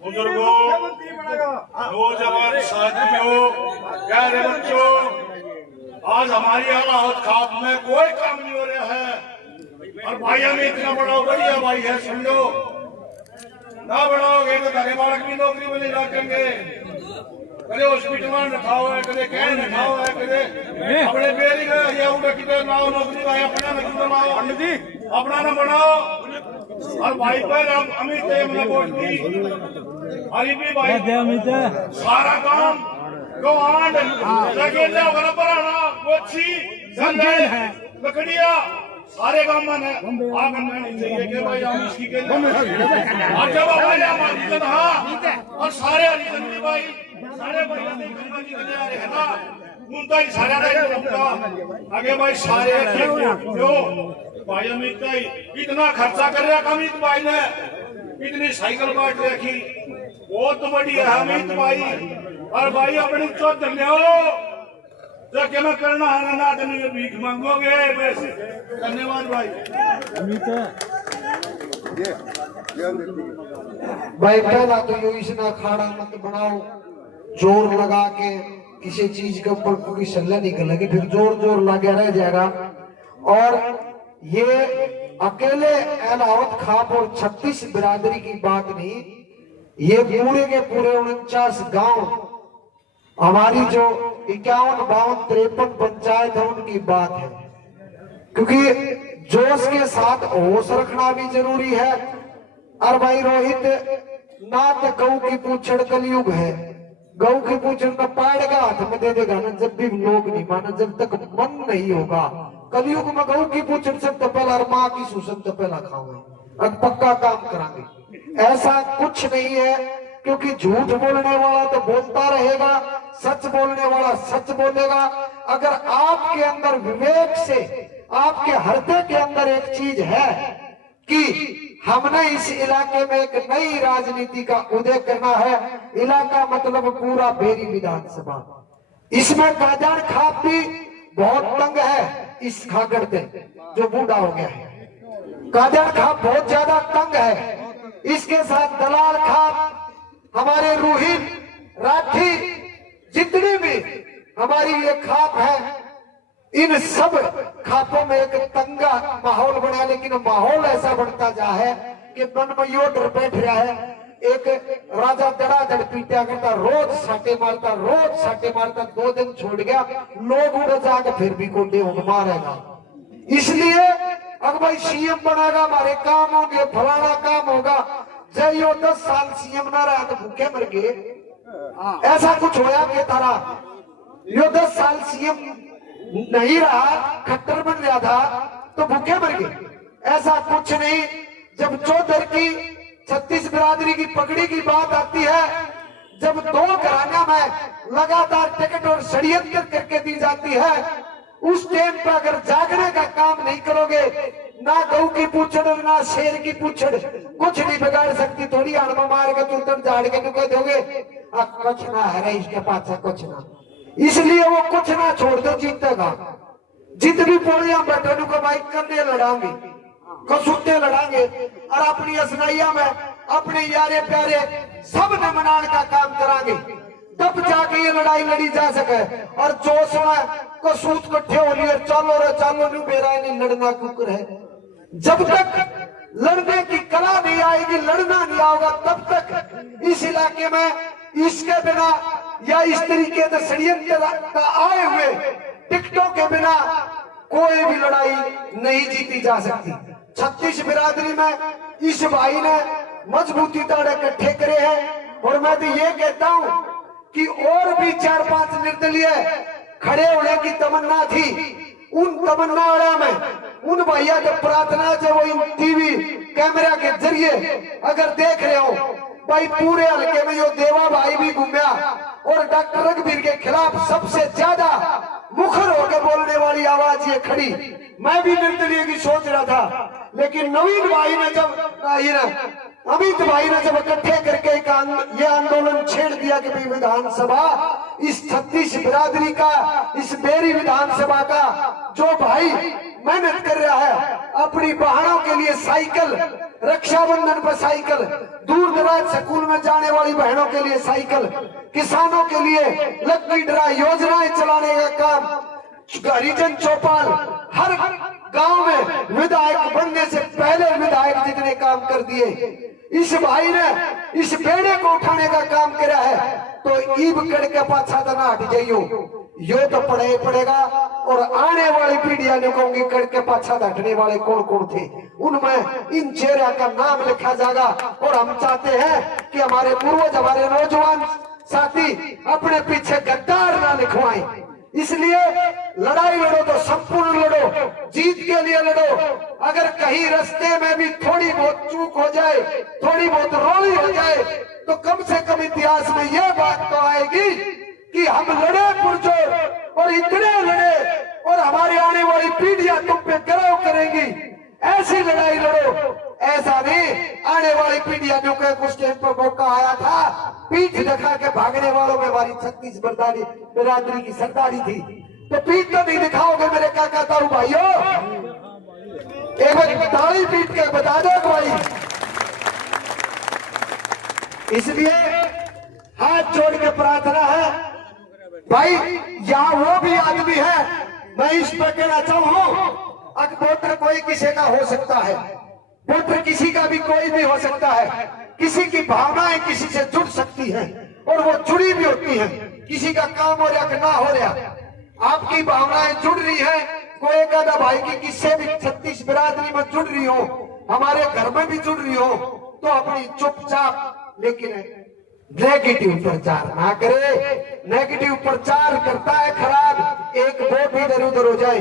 बुजुर्गों, नौजवान साथियों, प्यारे बच्चों, आज हमारी हालात खाप में कोई काम नहीं हो रहा है और भाई हमें इतना बड़ा बढ़िया भाई है, सुन लो ना बढ़ाओगे तो घरे बालक भी नौकरी में नहीं रखेंगे। कदे हॉस्पिटल में रखा हुआ है, कदे कैन रखा हुआ है, कदे अपने बेरी में या उनका किधर लाओ नौकरी का अपना नौकरी बनाओ, अपना ना बनाओ। और भाई पर हम अमित हमने वोट दी, अरिबी भाई सारा काम जो आंड लगे वाला पराना कोची जंगल है लकड़िया सारे काम में आगन में नहीं चाहिए कि भाई हम इसकी के लिए और जब हमारे हमारी जनहा और सारे अलीजंदी भाई सारे भाई ने गंगा जी के लिए आ रहे हैं ना उनका ही सारा रहेगा आगे भाई सारे जो भाई अमित भाई इतना खर्चा कर रहा अमित भाई ने इतनी साइकिल बांट रखी बहुत बड़ी है अमित भाई। और भाई अपनी चौधर ले आओ जो क्या मैं करना है ना आदमी भीख मांगोगे वैसे। धन्यवाद भाई। भाई पहला तो यो इसना खाड़ा मत बनाओ जोर लगा के किसी चीज के ऊपर पूरी सल्ला निकलेगी फिर जोर जोर लगे रह जाएगा। और ये अकेले अलावत खाप और 36 बिरादरी की बात नहीं, ये पूरे के पूरे 49 गांव हमारी जो 51, 52, 53 पंचायत है उनकी बात है। क्योंकि जोश के साथ होश रखना भी जरूरी है। और भाई रोहित ना तो गऊ की पूछड़ कलयुग है, गऊ की पूछड़ का पाड़ेगा हाथ में दे देगा ना जब भी लोग नहीं माना जब तक मन नहीं होगा। कलयुग में गऊ की पूछड़ सबसे पहला और माँ की सुसन तो पहला खाओगे और पक्का काम करांगे। ऐसा कुछ नहीं है क्योंकि झूठ बोलने वाला तो बोलता रहेगा, सच बोलने वाला सच बोलेगा। अगर आपके अंदर विवेक से आपके हृदय के अंदर एक चीज है कि हमने इस इलाके में एक नई राजनीति का उदय करना है, इलाका मतलब पूरा बेरी विधानसभा, इसमें काजान खाप भी बहुत तंग है। इस खागड़ से जो बूढ़ा हो गया है काजान खाप बहुत ज्यादा तंग है। इसके साथ दलाल खाप हमारे रूहिन राठी जितनी भी हमारी ये खाप है इन सब खापों में एक तंगा माहौल बना। लेकिन माहौल ऐसा बनता जा है कि मन में यो डर बैठ रहा है एक राजा धड़ाधड़ पीटा करता रोज साटे मारता 2 दिन छोड़ गया लोग उड़ जाकर फिर भी कोटे मारेगा। इसलिए अब भाई सीएम बनेगा हमारे काम होंगे फलाना काम होगा। जब यो 10 साल सीएम ना रहा तो भूखे मर गए, ऐसा कुछ होया के तारा। यो 10 साल सीएम नहीं रहा खट्टर बन गया था तो भूखे मर गए, ऐसा कुछ नहीं। जब चौधर की 36 बिरादरी की पगड़ी की बात आती है, जब 2 घराना में लगातार टिकट और षड्यंत्र करके दी जाती है, उस टाइम पर अगर जागने का काम नहीं करोगे ना गऊ की पूछड़ ना शेर की पूछड़ कुछ नहीं बिगाड़ सकती। थोड़ी आड़मा मार के तुरंत झाड़ के नुके दोगे कुछ ना है इसके पास कुछ ना, इसलिए वो कुछ ना छोड़ दो जीतेगा। जितनी पोलियां बैठे को भाई करने लड़ांगे कसूते लड़ांगे और अपनी असनाइया में अपने यारे प्यारे सब ने मनाने का काम करांगे तब जाके ये लड़ाई लड़ी जा सके। और जोश में कसूत कट्ठे हो लिए चलो रे चलो न्यू बेरा नहीं लड़ना कुकर है। जब तक लड़ने की कला नहीं आएगी लड़ना नहीं आओगा तब तक इस इलाके में इसके बिना या इस तरीके से षड्यंत्र का आए हुए टिकटों के बिना कोई भी लड़ाई नहीं जीती जा सकती। 36 बिरादरी में इस भाई ने मजबूती ताड़े इकट्ठे करे हैं। और मैं तो ये कहता हूं कि और भी 4-5 निर्दलीय खड़े होने की तमन्ना थी। उन तमन्ना में उन भैया की प्रार्थना जो वो इन टीवी कैमरा के जरिए अगर देख रहे हो भाई पूरे हल्के में यो देवा भाई भी घूमया और डॉक्टर रघुवीर के खिलाफ सबसे ज्यादा मुखर होकर बोलने वाली आवाज ये खड़ी। मैं भी निर्दलीय की सोच रहा था लेकिन नवीन भाई ने जब अमित भाई ने जब इकट्ठे करके ये आंदोलन छेड़ दिया कि भाई विधानसभा इस 36 बिरादरी का इस बेरी विधानसभा का जो भाई मेहनत कर रहा है अपनी बहनों के लिए साइकिल रक्षाबंधन पर साइकिल, दूर दराज स्कूल में जाने वाली बहनों के लिए साइकिल, किसानों के लिए लकी ड्रा योजनाएं चलाने का काम हरिजन चौपाल, हर गांव में विधायक बनने से पहले विधायक जितने काम कर दिए। इस भाई ने इस बेड़े को उठाने का काम किया है, तो ईब कड़ के पाछा तो ना हट जाइयो, यो तो पड़े पड़ेगा। और आने वाली पीढ़ियां ने कहूंगी कड़ के पाछा हटने वाले कौन कौन थे, उनमें इन चेहरा का नाम लिखा जाएगा। और हम चाहते हैं कि हमारे पूर्वज, हमारे नौजवान साथी अपने पीछे गद्दार ना लिखवाएं। इसलिए लड़ाई लड़ो तो संपूर्ण लड़ो, जीत के लिए लड़ो। अगर कहीं रास्ते में भी थोड़ी बहुत चूक हो जाए, थोड़ी बहुत रोली हो जाए, तो कम से कम इतिहास में यह बात तो आएगी कि हम लड़े पुरजोर, और इतने लड़े, और हमारी आने वाली पीढ़ियां तुम पे गर्व करेंगी। ऐसी लड़ाई लड़ो, ऐसा नहीं आने वाली पीढ़ियां जो के कुछ टाइम पर मौका आया था, पीठ दिखा के भागने वालों में हमारी 36 बिरादरी की सरदारी थी, तो पीठ तो नहीं दिखाओगे मेरे काका ताऊ भाइयों। एक बार ताली पीट के बता दो भाई। इसलिए हाथ जोड़ के प्रार्थना है भाई, यहाँ वो भी आदमी है, मैं इस पर कहना चाहूँ, पुत्र कोई किसी का हो सकता है, पुत्र किसी का भी कोई भी हो सकता है, किसी की भावनाएं किसी से जुड़ सकती हैं, और वो जुड़ी भी होती हैं। किसी का काम हो रहा कि ना हो रहा, आपकी भावनाएं जुड़ रही हैं, कोई एक आधा भाई की किससे भी 36 बिरादरी में जुड़ रही हो, हमारे घर में भी जुड़ रही हो, तो अपनी चुपचाप, लेकिन नेगेटिव प्रचार ना करे। नेगेटिव प्रचार करता है खराब, एक वोट भी इधर उधर हो जाए।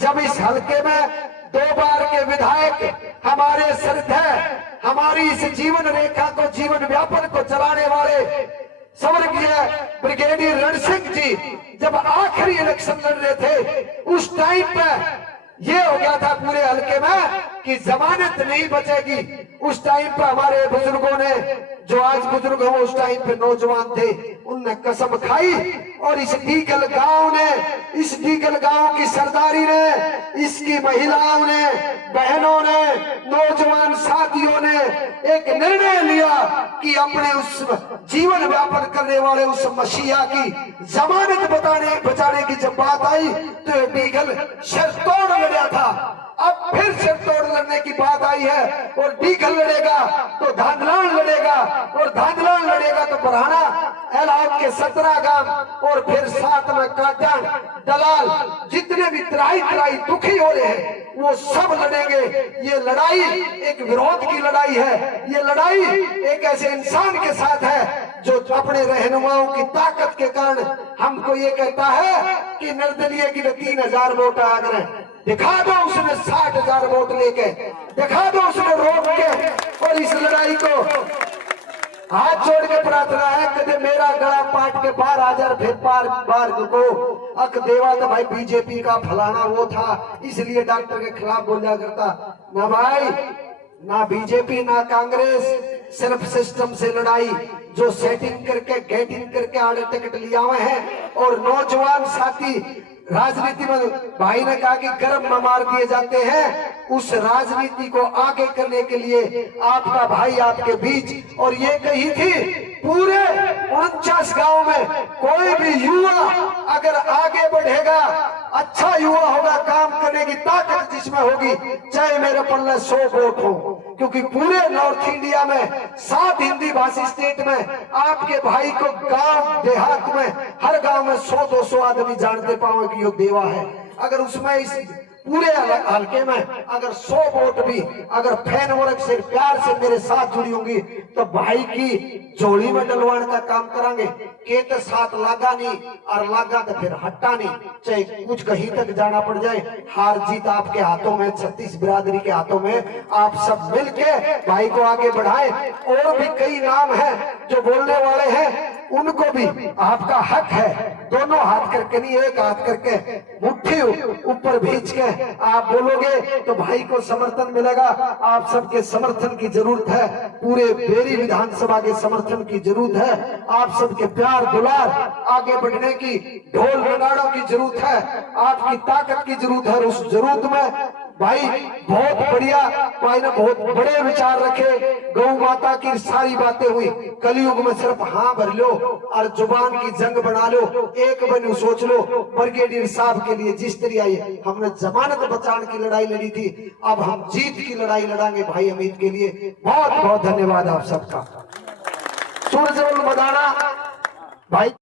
जब इस हल्के में 2 बार के विधायक हमारे सरित है, हमारी इस जीवन रेखा को, जीवन व्यापन को चलाने वाले स्वर्गीय ब्रिगेडियर रण सिंह जी जब आखिरी इलेक्शन लड़ रहे थे, उस टाइम पे ये हो गया था पूरे हल्के में कि जमानत नहीं बचेगी। उस टाइम पे हमारे बुजुर्गों ने, जो आज बुजुर्ग हो उस टाइम पे नौजवान थे, उनने कसम खाई, और इस डीगल गांव ने, इस डीगल गांव की सरदारी ने, इसकी महिलाओं ने, बहनों ने, नौजवान साथियों ने एक निर्णय लिया कि अपने उस जीवन व्यापन करने वाले उस मसीहा की जमानत बचाने की जब बात आई, तो डीगल शर्तोड़ लड़ा था। अब फिर सिर तोड़ लड़ने की बात आई है, और डीगल लड़ेगा तो धांधलान लड़ेगा, और धांधलान लड़ेगा तो बरहाना, इलाहाबाद के 17 गांव, और फिर साथ में काटान, दलाल, जितने भी त्राही दुखी हो रहे हैं वो सब लड़ेंगे। ये लड़ाई एक विरोध की लड़ाई है, ये लड़ाई एक ऐसे इंसान के साथ है जो अपने रहनुमाओं की ताकत के कारण हमको ये कहता है कि निर्दलीय की 3000 वोट आ गए, दिखा दो उसने 60,000 वोट लेके, दिखा दो उसने रोक के। और इस लड़ाई को हाथ जोड़ के प्रार्थना है, कदे मेरा गला पाट के 12,000 फिर बार को अक देवा तो भाई बीजेपी का फलाना वो था, इसलिए डॉक्टर के खिलाफ बोला करता ना भाई, ना बीजेपी ना कांग्रेस, सिर्फ सिस्टम से लड़ाई, जो सेटिंग करके गेटिंग करके आड़े टिकट लिया हुए हैं। और नौजवान साथी राजनीति में, भाई ने कहा कि गर्म में मार दिए जाते हैं, उस राजनीति को आगे करने के लिए आपका भाई आपके बीच। और ये कही थी पूरे 49 गांव में कोई भी युवा अगर आगे बढ़ेगा, अच्छा युवा होगा, काम करने की ताकत जिसमें होगी, चाहे मेरे पल्ले 100 वोट हो, क्योंकि पूरे नॉर्थ इंडिया में 7 हिंदी भाषी स्टेट में आपके भाई को गांव देहात में हर गांव में 100-200 आदमी जानते पाओ कि यो देवा है। अगर उसमें इस पूरे हल्के में अगर 100 वोट भी अगर फैन वर्ग से प्यार से मेरे साथ जुड़ी होंगी, तो भाई की झोली में डलवाने का काम करांगे। के तो साथ लागा नहीं, और लागा तो फिर हट्टा नहीं, चाहे कुछ कहीं तक जाना पड़ जाए, हार जीत आपके हाथों में, 36 बिरादरी के हाथों में। आप सब मिलके भाई को आगे बढ़ाएं। और भी कई नाम है जो बोलने वाले हैं, उनको भी आपका हक है, दोनों हाथ करके नहीं, एक हाथ करके मुट्ठी ऊपर भेज के आप बोलोगे तो भाई को समर्थन मिलेगा। आप सबके समर्थन की जरूरत है, पूरे बेरी विधानसभा के समर्थन की जरूरत है, आप सबके प्यार दुलार, आगे बढ़ने की ढोल नगाड़ों की जरूरत है, आपकी ताकत की जरूरत है। उस जरूरत में भाई बहुत बढ़िया, भाई ने बहुत बड़े विचार रखे। गौ माता की सारी बातें हुई, कलयुग में सिर्फ हाँ भर लो और जुबान की जंग बना लो, एक बनू सोच लो। ब्रिगेडियर साहब के लिए जिस तरह आई, हमने जमानत बचाने की लड़ाई लड़ी थी, अब हम जीत की लड़ाई लड़ांगे भाई अमित के लिए। बहुत बहुत धन्यवाद आप सबका। सूरजमल मदाना भाई।